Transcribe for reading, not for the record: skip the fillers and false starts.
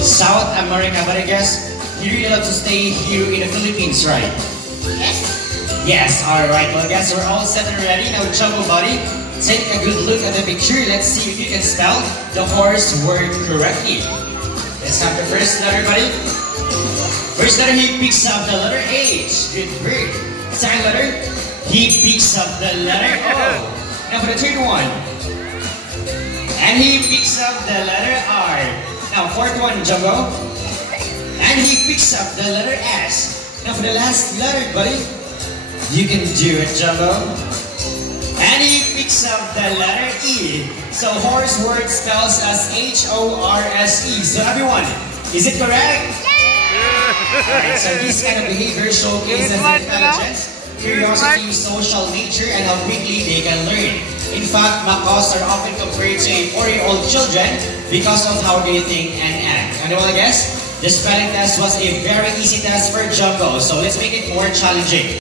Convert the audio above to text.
South America, but I guess he really loves to stay here in the Philippines, right? Yes. Yes, alright. Well, I guess we're all set and ready. Now, Jumbo Buddy, take a good look at the picture. Let's see if you can spell the horse word correctly. Let's have the first letter, buddy. First letter, he picks up the letter H. Good bird. Second letter, he picks up the letter O. Now for the third one. And he picks up the letter R. Now fourth one, Jumbo. And he picks up the letter S. Now for the last letter, buddy. You can do it, Jumbo. And he picks up the letter E. So horse word spells as H-O-R-S-E. So everyone, is it correct? Alright, so this kind of behavior showcases intelligence, curiosity, social nature, and how quickly they can learn. In fact, macaws are often compared to a 4-year-old children because of how they think and act. And well, I guess, the spelling test was a very easy test for Jumbo, so let's make it more challenging.